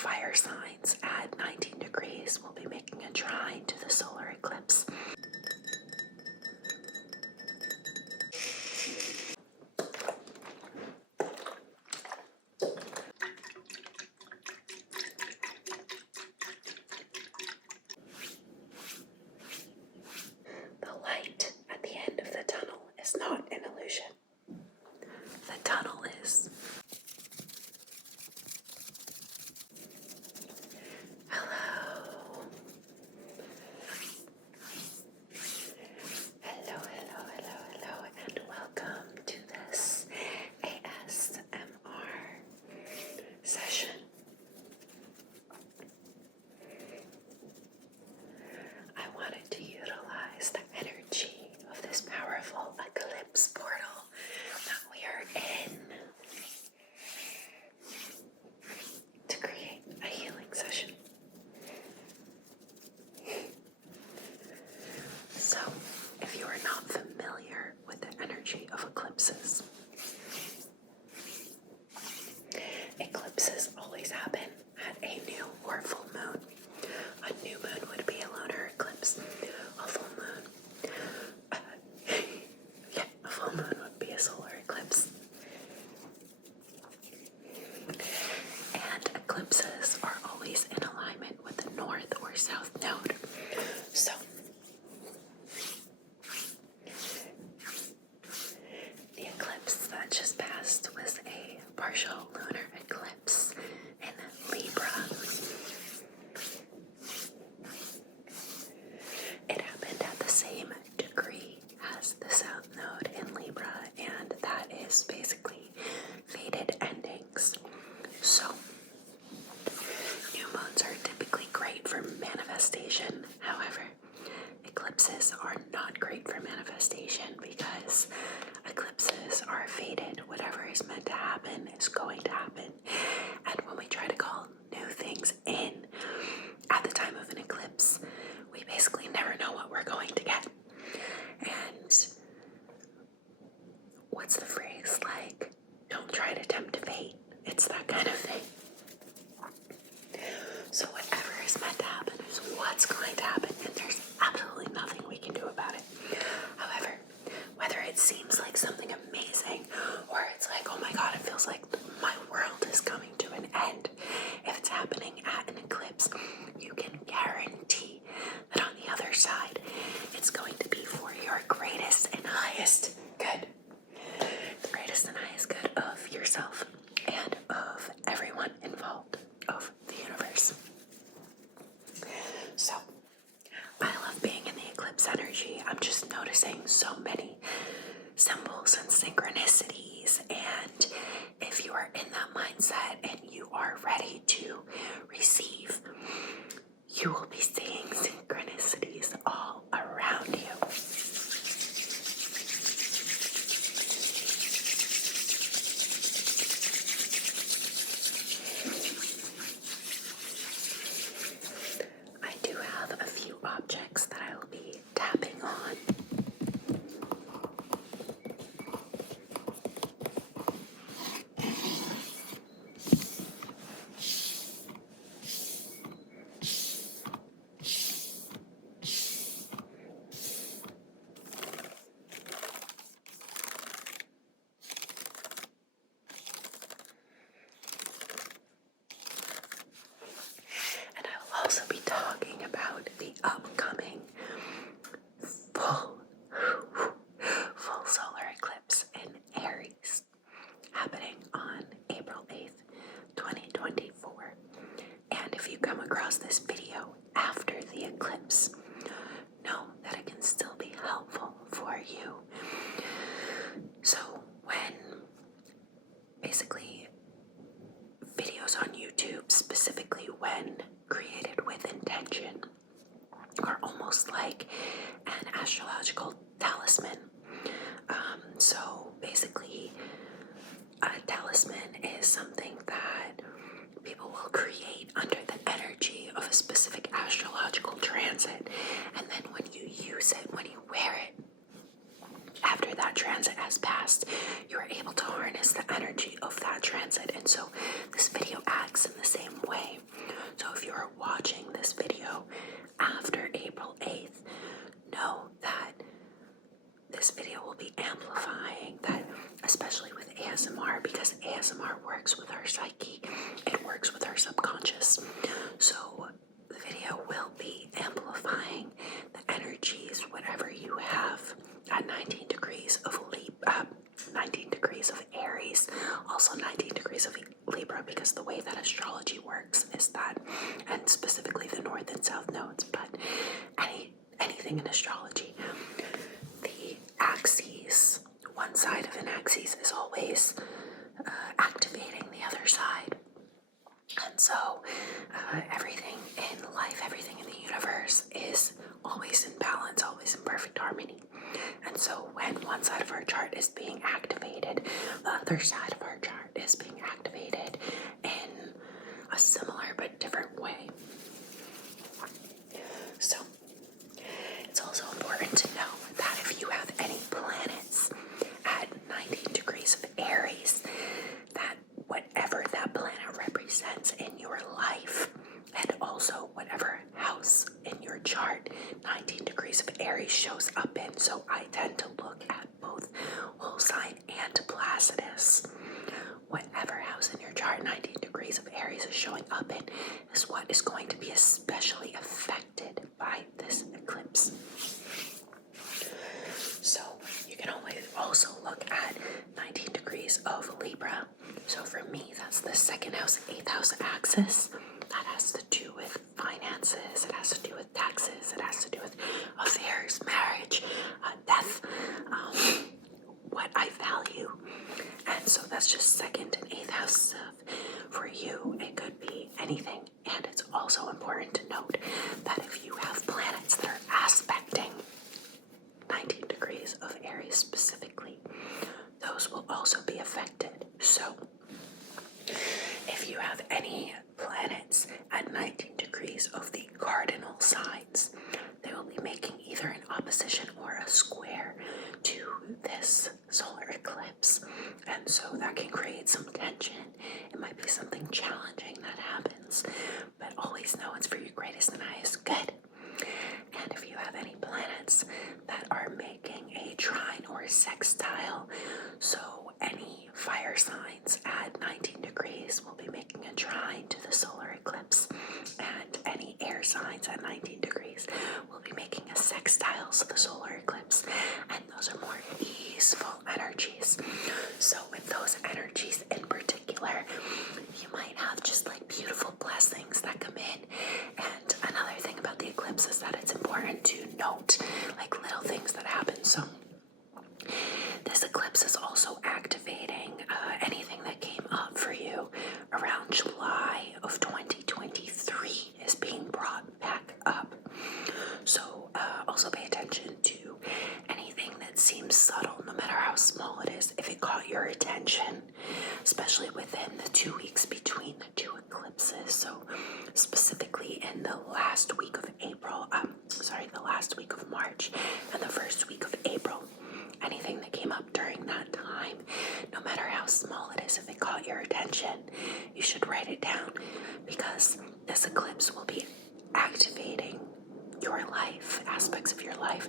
fire signs at 19 degrees will be making a trine to the solar eclipse. The light at the end of the tunnel is not an illusion. The tunnel is. Hello. Hello, hello, hello, hello, and welcome to this ASMR session. I wanted to utilize the energy of this powerful eclipse portal that we are in to create a healing session. So, if you are not familiar with the energy of eclipses, eclipses always happen at a new or full moon. A new moon would be a lunar eclipse. A full moon, a full moon would be a solar eclipse. And eclipses are always in alignment with the north or south node. So, the eclipse that just passed was a partial lunar eclipse in Libra. It happened at the same degree as the south node in Libra, and that is basically fated endings. So, new moons are typically great for manifestation. However, eclipses are not great for manifestation because eclipses are fated. Whatever is meant to happen is going to happen. And when we try to call new things in at the time of an eclipse, we basically never know what we're going to get. And what's the phrase like? Don't try to tempt fate. It's that kind of thing. So whatever is meant to happen is what's going to happen, and there's absolutely nothing we can do about it. However, whether it seems like something amazing or it's like, oh my god, it feels like my world is coming to an end, if it's happening at an eclipse, you can guarantee that on the other side, it's going to be for your greatest and highest good. The greatest and highest good of yourself and of everyone involved, of the universe. So, I love being in the eclipse energy. I'm just noticing so many symbols and synchronicities, and if you are in that mindset and you are ready to receive, you will be seeing synchronicities all around you. I do have a few objects that I will be tapping on. And I will also be talking about the upcoming full solar eclipse in Aries happening on April 8th, 2024. And if you come across this video after the eclipse, know that it can still be helpful for you. So when basically videos on YouTube, specifically when created with intention, are almost like an astrological talisman. So basically, a talisman is something that people will create under the energy of a specific astrological transit, and then when you use it, when you wear it, after that transit has passed, you're able to harness the energy of that transit. And so this video acts in the same way. subconscious. So the video will be amplifying the energies, whatever you have at 19 degrees of 19 degrees of Aries, also 19 degrees of Libra, because the way that astrology works is that, and specifically the north and south nodes, but anything in astrology, the axes, one side of an axis is always activating the other side. And so everything in life, everything in the universe is always in balance, always in perfect harmony. And so when one side of our chart is being activated, the other side of our chart is being activated in a similar but different way. So it's also important to know that if you have any planets at 19 degrees of Aries, that whatever that planet represents in your life, and also whatever house in your chart 19 degrees of Aries shows up in. So I tend to look at both whole sign and Placidus. Whatever house in your chart 19 degrees of Aries is showing up in is what is going to be especially affected by this eclipse. So you can always also look at 19 degrees of Libra. So for me, that's the second house, 8th house axis. That has to do with finances, it has to do with taxes, it has to do with affairs, marriage, death, what I value. And so that's just second and 8th house stuff. For you, it could be anything. And it's also important to note that if you have planets that are aspecting 19 degrees of Aries specifically, those will also be affected. So if you have any planets at 19 degrees of the cardinal signs, they will be making either an opposition or a square to this solar eclipse. And so that can create some tension. It might be something challenging that happens, but always know it's for your greatest and highest good. And if you have any planets that are making a trine or a sextile, so any fire signs at 19 degrees will be making a trine to the solar eclipse, and any air signs at 19 degrees will be making a sextile to the solar eclipse, and those are more easeful energies. So with those energies in particular, you might have just like beautiful blessings that come in. And another thing about the eclipse is that it's important to note like little things that happen. So this eclipse is also activating anything that came up for you around July of 2023 is being brought back up. So also pay attention to anything that seems subtle, no matter how small it is. If it caught your attention, especially within the 2 weeks between the two eclipses, so specifically in the last week of the last week of March and the first week of April, anything that came up during that time, no matter how small it is, if it caught your attention, you should write it down, because this eclipse will be activating your life, aspects of your life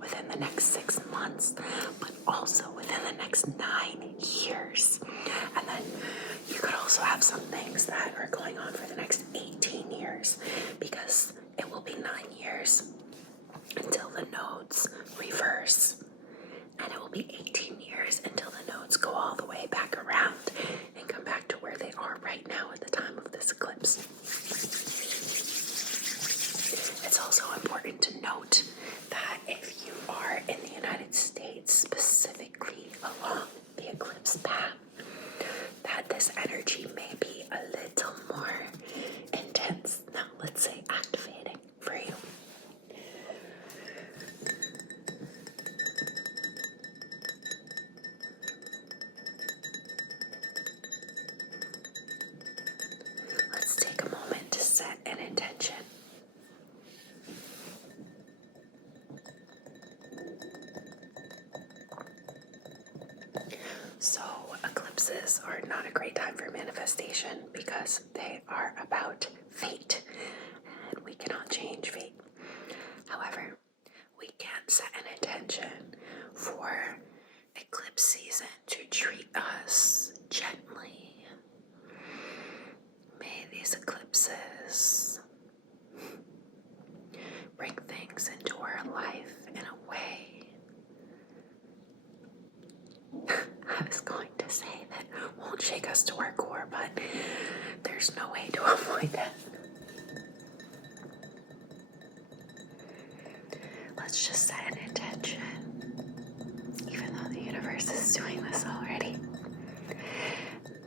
within the next 6 months, but also within the next 9 years. And then you could also have some things that are going on for the next 18 years, because it will be 9 years until the nodes reverse. And it will be 18 years until the nodes go all the way back around and come back to where they are right now at the time of this eclipse. It's also important to note that if you are in the United States, specifically along the eclipse path, that this energy may be a little more intense, now let's say activating for you. Let's take a moment to set an intention. So eclipses are not a great time for manifestation because they are about fate, and we cannot change fate. However, we can set an intention for eclipse season to treat us gently. May these eclipse to avoid that. Let's just set an intention, even though the universe is doing this already.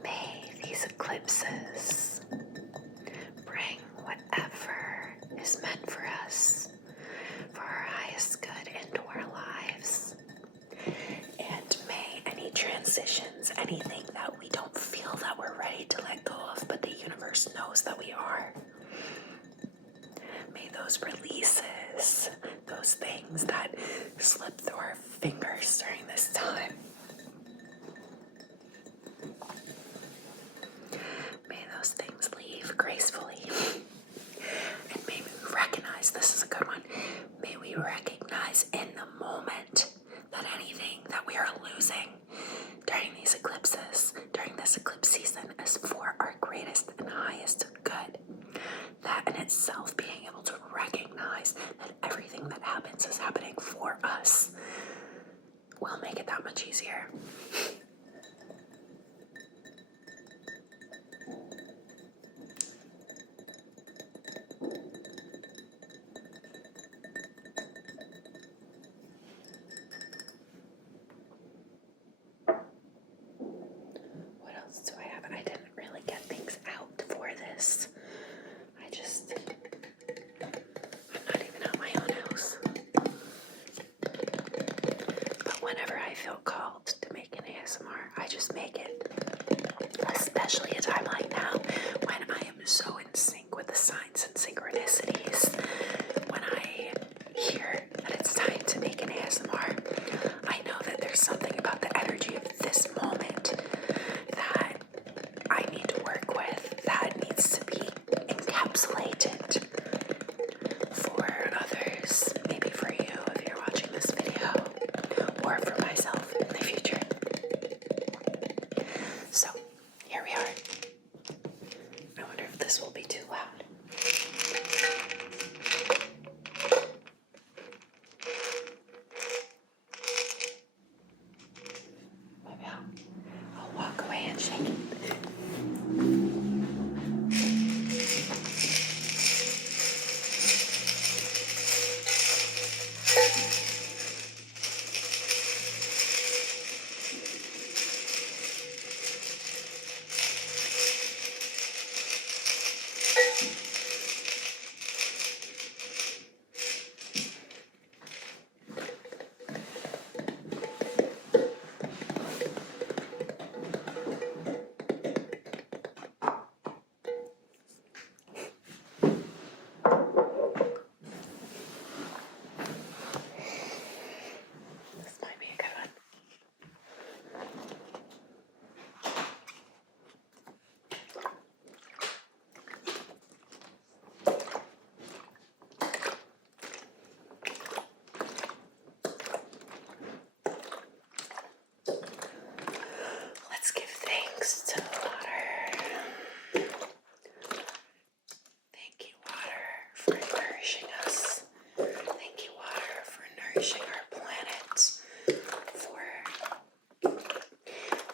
May these eclipses bring whatever is meant for us, for our highest good into our lives. And may any transitions, anything that we don't feel that we're ready to let go of, but the universe knows that we are, may those releases, those things that slip through our fingers during this time, may those things leave gracefully. And may we recognize, this is a good one, may we recognize in the moment that anything that we are losing during these eclipses, during this eclipse season, is for our greatest and highest good. That in itself, being able to recognize that everything that happens is happening for us, will make it that much easier. What else do I have? I didn't really get things out for this. I'm not even at my own house. But whenever I feel called to make an ASMR, I just make it. Especially a time like now, when I am so in sync with the signs and synchronicities. When I hear that it's time to make an ASMR, I know that there's something about the energy of this moment that I need to work with, that needs to be encapsulated for others, maybe for you if you're watching this video, or for myself in the future. So, here we are. I wonder if this will be too loud. Maybe I'll walk away and shake it. This might be a good one. Let's give thanks to the water. Thank you, water, for nourishing us. Thank you, water, for nourishing our planet, for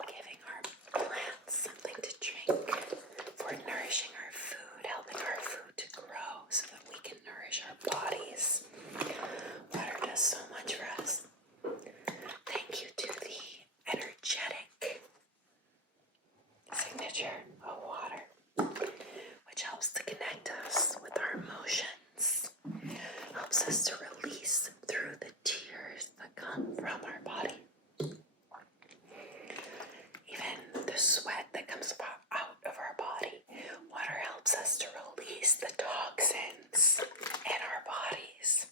giving our plants something to drink, for nourishing our food, helping our food to grow so that we can nourish our bodies. Water does so much for us. Thank you to the energetic signature of water, which helps to connect us with our emotions, helps us to release through the tears that come from our body. Even the sweat that comes out of our body, water helps us to release the toxins in our bodies.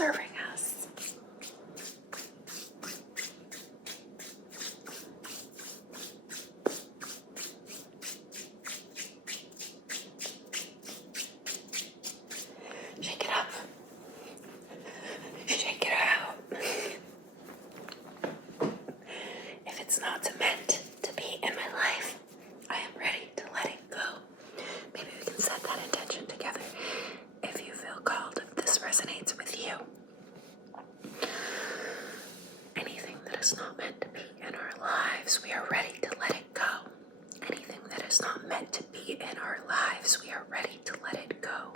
serving us. Shake it up. Shake it out. If it's not meant to be in my life, I am ready to let it go. Maybe we can set that intention together. If you feel called, if this resonates with you, anything that is not meant to be in our lives, we are ready to let it go. Anything that is not meant to be in our lives, we are ready to let it go.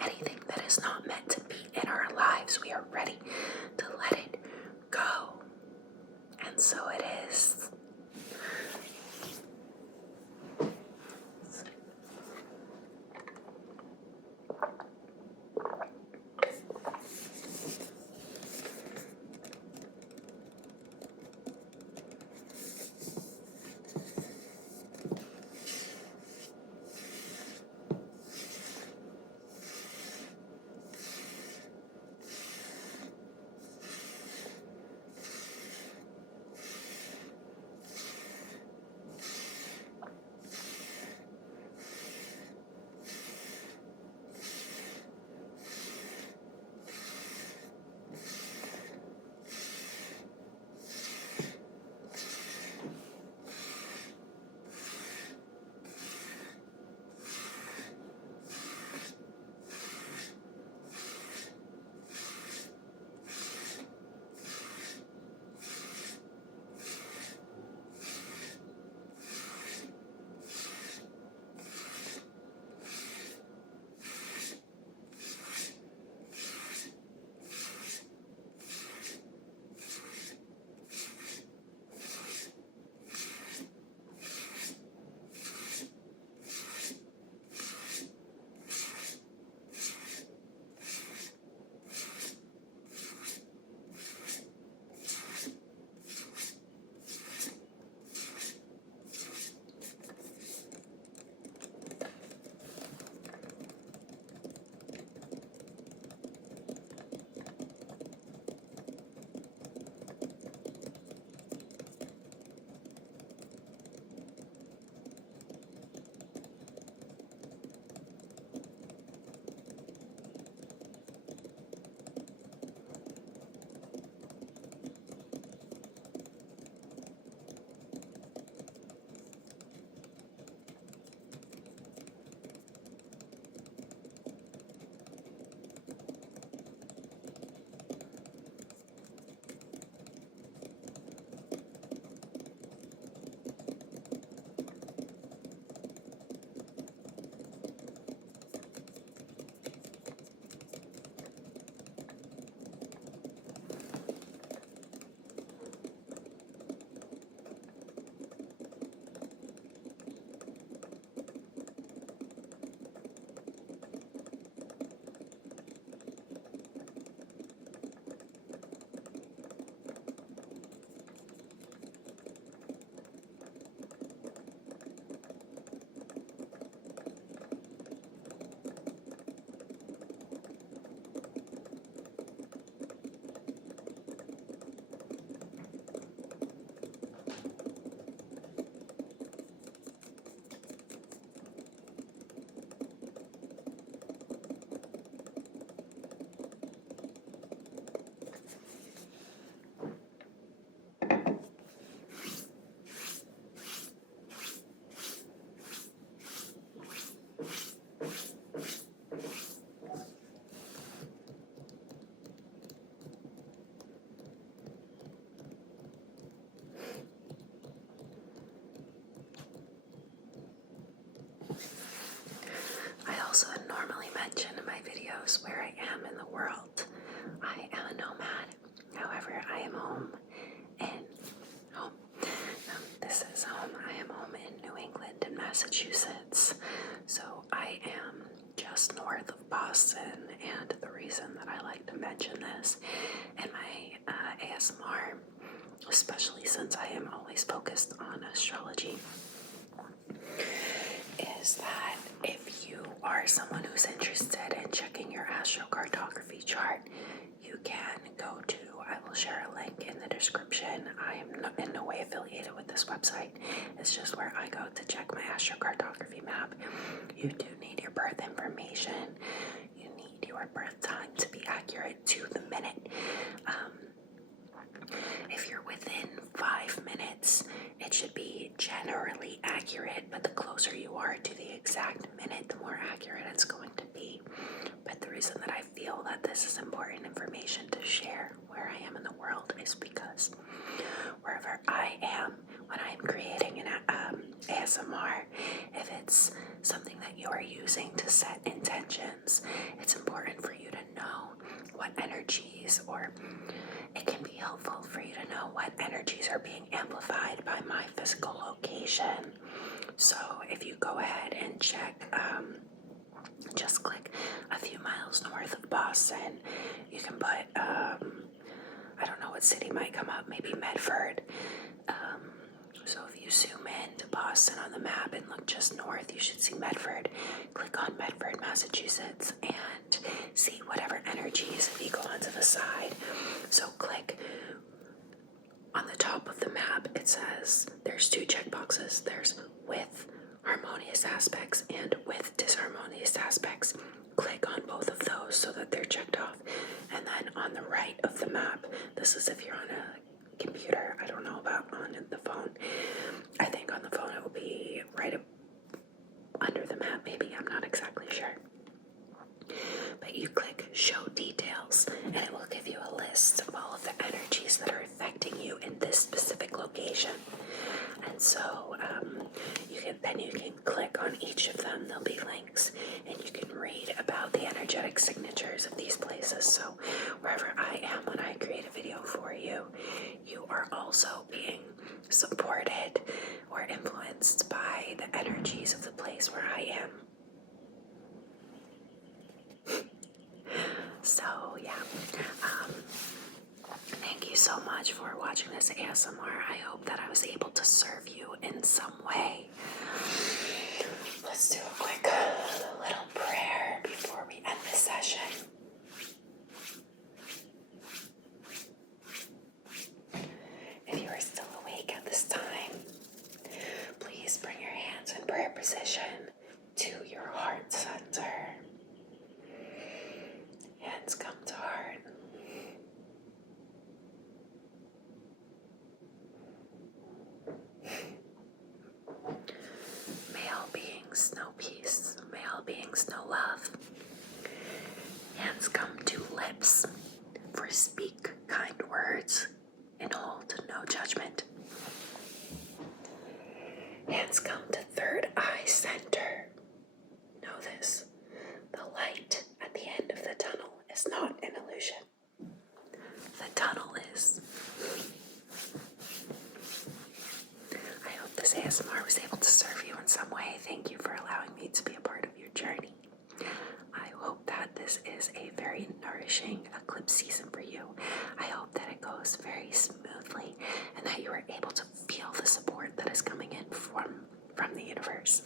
Anything that is not meant to be in our lives, we are ready to let it go. And so it is. Also normally mention in my videos where I am in the world. I am a nomad. However, I am home in home. This is home. I am home in New England and Massachusetts. So I am just north of Boston, and the reason that I like to mention this in my ASMR, especially since I am always focused on astrology, is that if you are someone who's interested in checking your astrocartography chart, you you can go to, I will share a link in the description. I am in no way affiliated with this website. It's just where I go to check my astrocartography map. You do need your birth information. You need your birth time to be accurate to the minute. If you're within 5 minutes, it should be generally accurate, but the closer you are to the exact minute, the more accurate it's going to be. But the reason that I feel that this is important information to share where I am in the world is because wherever I am, when I'm creating an ASMR, if it's something that you are using to set intentions, it's important for you to know what energies, or it can be helpful for you to know what energies are being amplified by my physical location. So if you go ahead and check, just click a few miles north of Boston, you can put, I don't know what city might come up, maybe Medford. So if you zoom in to Boston on the map and look just north, you should see Medford. Click on Medford, Massachusetts, and see whatever energies if you go onto the side. So click on the top of the map. It says there's 2 checkboxes. There's with harmonious aspects and with disharmonious aspects. Click on both of those so that they're checked off. And then on the right of the map, this is if you're on a computer, I don't know about on the phone. I think on the phone it will be right up under the map, maybe, I'm not exactly sure. But you click show details and it will give you a list of all of the energies that are affecting you in this specific location. And so you can click on each of them. There'll be links and you can read about the energetic signatures of these places. So wherever I am when I create a video for you, you are also being supported or influenced by the energies of the place where I am. So yeah, thank you so much for watching this ASMR. I hope that I was able to serve you in some way. Let's do a quick little prayer before we end the session. If you are still awake at this time, please bring your hands in prayer position to your heart center. Hands come to heart. May all beings know peace. May all beings know love. Hands come to lips, for speak kind words and hold no judgment. Hands come to third eye center. Know this, the light at the end of the tunnel is not an illusion. The tunnel is. I hope this ASMR was able to serve you in some way. Thank you for allowing me to be a part of your journey. I hope that this is a very nourishing eclipse season for you. I hope that it goes very smoothly and that you are able to feel the support that is coming in from the universe.